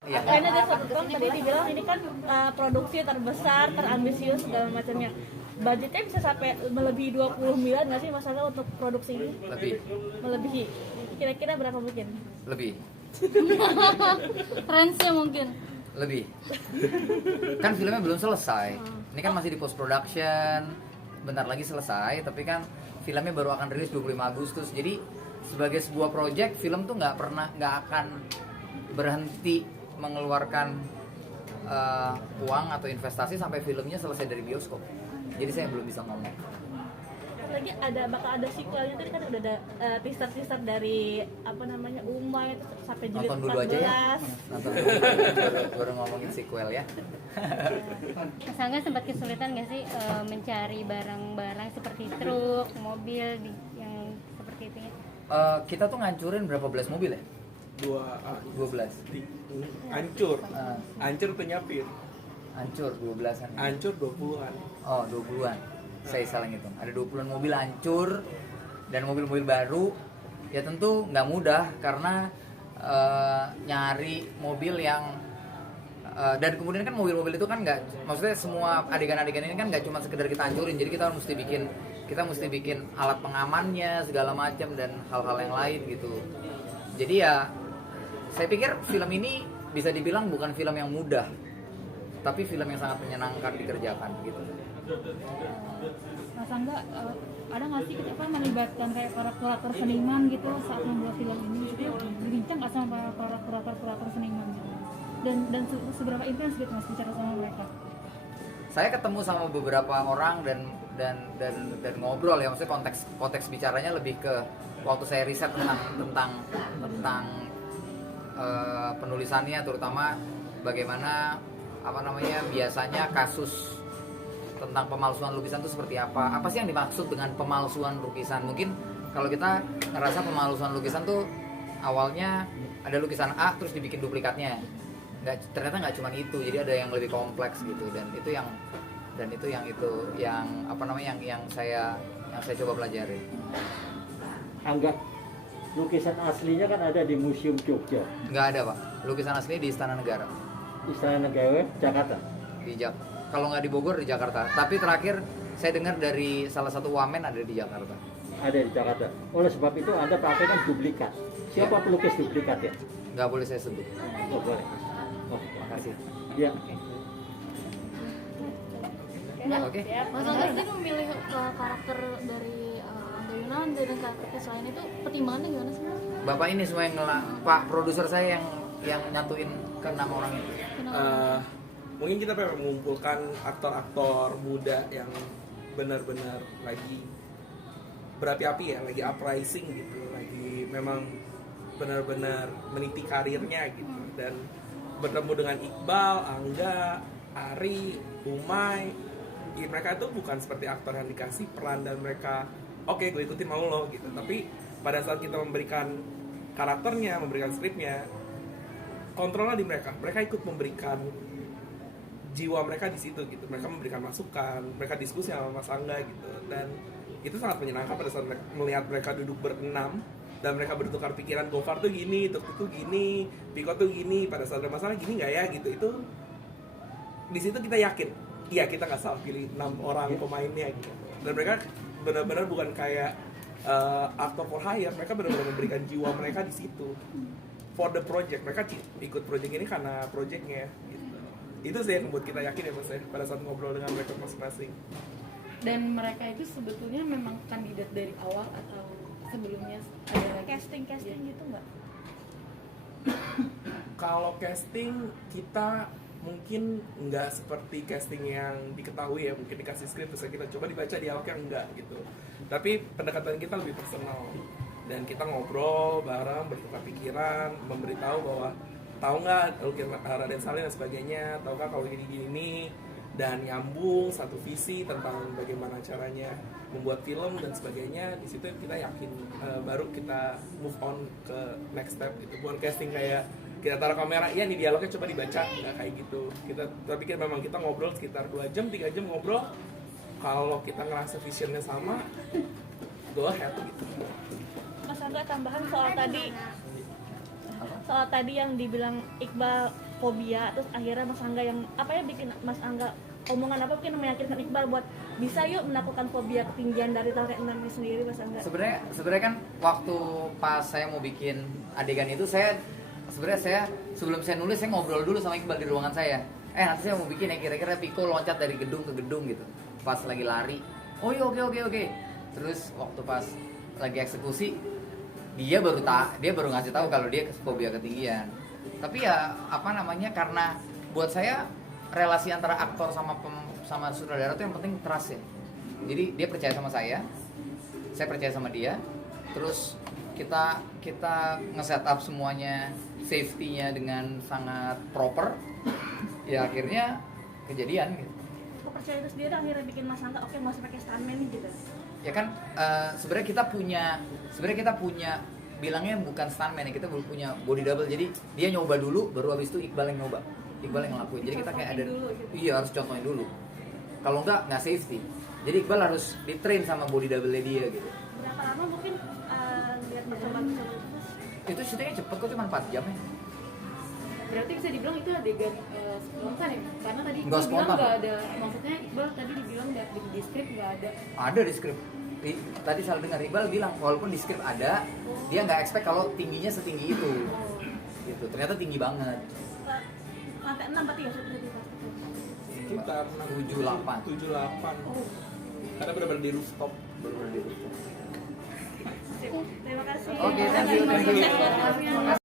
Iya. Kayaknya ada satu tahun tadi dibilang ini kan produksi terbesar, terambisius segala macamnya. Budgetnya bisa sampai melebihi 20 miliar nggak sih masalah untuk produksi ini? Lebih. Melebihi. Kira-kira berapa mungkin? Lebih. Range-nya mungkin. Lebih. Kan filmnya belum selesai. Ini kan masih di post production. Bentar lagi selesai, tapi kan filmnya baru akan rilis 25 Agustus. Jadi sebagai sebuah project, film tuh nggak akan berhenti mengeluarkan uang atau investasi sampai filmnya selesai dari bioskop. Jadi saya belum bisa ngomong. Lagi bakal ada sequelnya tadi kan udah ada teaser dari apa namanya Umay sampai jilid 14. Nonton dulu aja ya. Nonton dulu. baru ngomongin sequel ya. Mas Angga sempat kesulitan nggak sih mencari barang-barang seperti truk, mobil yang seperti itu ya? Kita tuh ngancurin berapa belas mobil ya? 12. Hancur penyapit. Hancur 12-an. Hancur 20-an. Oh, 20-an. Saya salah ngitung. Ada 20-an mobil hancur dan mobil-mobil baru. Ya tentu nggak mudah karena nyari mobil yang dan kemudian kan mobil-mobil itu kan nggak, maksudnya semua adegan-adegan ini kan nggak cuma sekedar kita hancurin. Jadi kita mesti bikin alat pengamannya segala macam dan hal-hal yang lain gitu. Jadi ya saya pikir film ini bisa dibilang bukan film yang mudah, tapi film yang sangat menyenangkan dikerjakan gitu. Mas Angga, ada nggak sih kita melibatkan kayak para kurator seniman gitu saat membuat film ini? Itu dibincang nggak sama para kurator seniman gitu? Dan seberapa intens gitu Mas bicara sama mereka? Saya ketemu sama beberapa orang dan ngobrol ya, maksudnya konteks bicaranya lebih ke waktu saya riset tentang penulisannya, terutama bagaimana biasanya kasus tentang pemalsuan lukisan itu seperti apa sih yang dimaksud dengan pemalsuan lukisan. Mungkin kalau kita ngerasa pemalsuan lukisan tuh awalnya ada lukisan A terus dibikin duplikatnya, ternyata nggak cuma itu, jadi ada yang lebih kompleks gitu, dan itu yang saya coba pelajari. Anggap lukisan aslinya kan ada di Museum Jogja. Nggak ada Pak, lukisan asli di Istana Negara. Istana Negara Jakarta. Kalau nggak di Bogor di Jakarta. Tapi terakhir saya dengar dari salah satu wamen ada di Jakarta. Ada di Jakarta. Oleh sebab itu Anda pakai kan duplikat. Siapa Ya. pelukis duplikat ya? Nggak boleh saya sebut. Oh boleh. Oh, Makasih. ya. Oke. Mas Angga sendiri memilih karakter dari Angga Yunanda dan karakter lain itu pertimbangannya gimana sih? Bapak ini semua yang Pak produser saya yang nyatuin ke 6 orang itu. Mungkin kita pengen mengumpulkan aktor-aktor muda yang benar-benar lagi berapi-api ya, lagi uprising gitu, lagi memang benar-benar meniti karirnya gitu. Dan bertemu dengan Iqbal, Angga, Ari, Umay, mereka itu bukan seperti aktor yang dikasih peran dan mereka oke, gue ikutin mau lo gitu. Tapi pada saat kita memberikan karakternya, memberikan skripnya, kontrolnya di mereka ikut memberikan jiwa mereka di situ gitu. Mereka memberikan masukan, mereka diskusi sama Mas Angga gitu, dan itu sangat menyenangkan pada saat melihat mereka duduk berenam dan mereka bertukar pikiran. Gofar tuh gini, Tuk tuh gini, Piko tuh gini, pada saat ada masalah gini nggak ya gitu. Itu di situ kita yakin, iya kita nggak salah pilih 6 orang pemainnya gitu. Dan mereka benar-benar bukan kayak aktor for hire, mereka benar-benar memberikan jiwa mereka di situ for the project. Mereka ikut project ini karena projectnya gitu. Itu sih yang membuat kita yakin ya Mas ya, pada saat ngobrol dengan mereka masing-masing. Dan mereka itu sebetulnya memang kandidat dari awal atau sebelumnya ada Casting gitu nggak? Kalau casting kita mungkin nggak seperti casting yang diketahui ya, mungkin dikasih skrip terus kita coba dibaca dialognya enggak gitu. Tapi pendekatan kita lebih personal dan kita ngobrol bareng, bertukar pikiran, memberitahu bahwa tahu nggak Raden Saleh dan sebagainya, tahu nggak kalau gini-gini, dan nyambung satu visi tentang bagaimana caranya membuat film dan sebagainya. Di situ kita yakin baru kita move on ke next step gitu. Bukan casting kayak kita taruh kamera, iya nih dialognya coba dibaca, nggak kayak gitu. Kita pikir memang kita ngobrol sekitar 2 jam, 3 jam ngobrol. Kalau kita ngerasa visionnya sama, go ahead gitu. Mas Angga tambahan soal tadi yang dibilang Iqbal fobia, terus akhirnya Mas Angga yang apa ya bikin Mas Angga omongan apa mungkin meyakinkan Iqbal buat bisa yuk melakukan fobia ketinggian dari tangga 6 ini sendiri, Mas Angga? Sebenarnya kan waktu pas saya mau bikin adegan itu saya sebelum saya nulis saya ngobrol dulu sama Iqbal di ruangan saya. Nanti saya mau bikin ya kira-kira Piko loncat dari gedung ke gedung gitu. Pas lagi lari. Oh iya oke. Terus waktu pas lagi eksekusi dia baru ngasih tahu kalau dia fobia ketinggian. Tapi ya apa namanya, karena buat saya relasi antara aktor sama sutradara itu yang penting trust ya. Jadi dia percaya sama saya percaya sama dia. Terus kita nge-setup semuanya, safety-nya dengan sangat proper. Ya akhirnya kejadian gitu. Kepercayaan itu sendiri akhirnya bikin Mas Angga oke mau pakai stuntman nih gitu. Ya kan sebenarnya kita punya bilangnya bukan stuntman ya, kita punya body double. Jadi dia nyoba dulu baru habis itu Iqbal yang nyoba. Iqbal yang ngelakuin. Jadi kita kayak ada Dulu, gitu. iya harus contohin dulu. Kalau nggak safety. Jadi Iqbal harus di-train sama body double-nya dia gitu. Berapa lama mungkin lihat percobaan tersebut? Itu syutingnya cepet kok, cuma 4 jam ya. Berarti bisa dibilang itu adegan spontan ya? Karena tadi Nggak Iqbal bilang spontan. nggak ada, maksudnya Iqbal tadi dibilang di skrip nggak ada. Ada di skrip. Tadi salah dengar, Iqbal bilang walaupun di skrip ada, dia nggak expect kalau tingginya setinggi itu. Gitu. Ternyata tinggi banget. Lantai 6 berarti ya sudah Sekitar 78. 78. Karena benar-benar di rooftop. Terima kasih. Oke, thank you.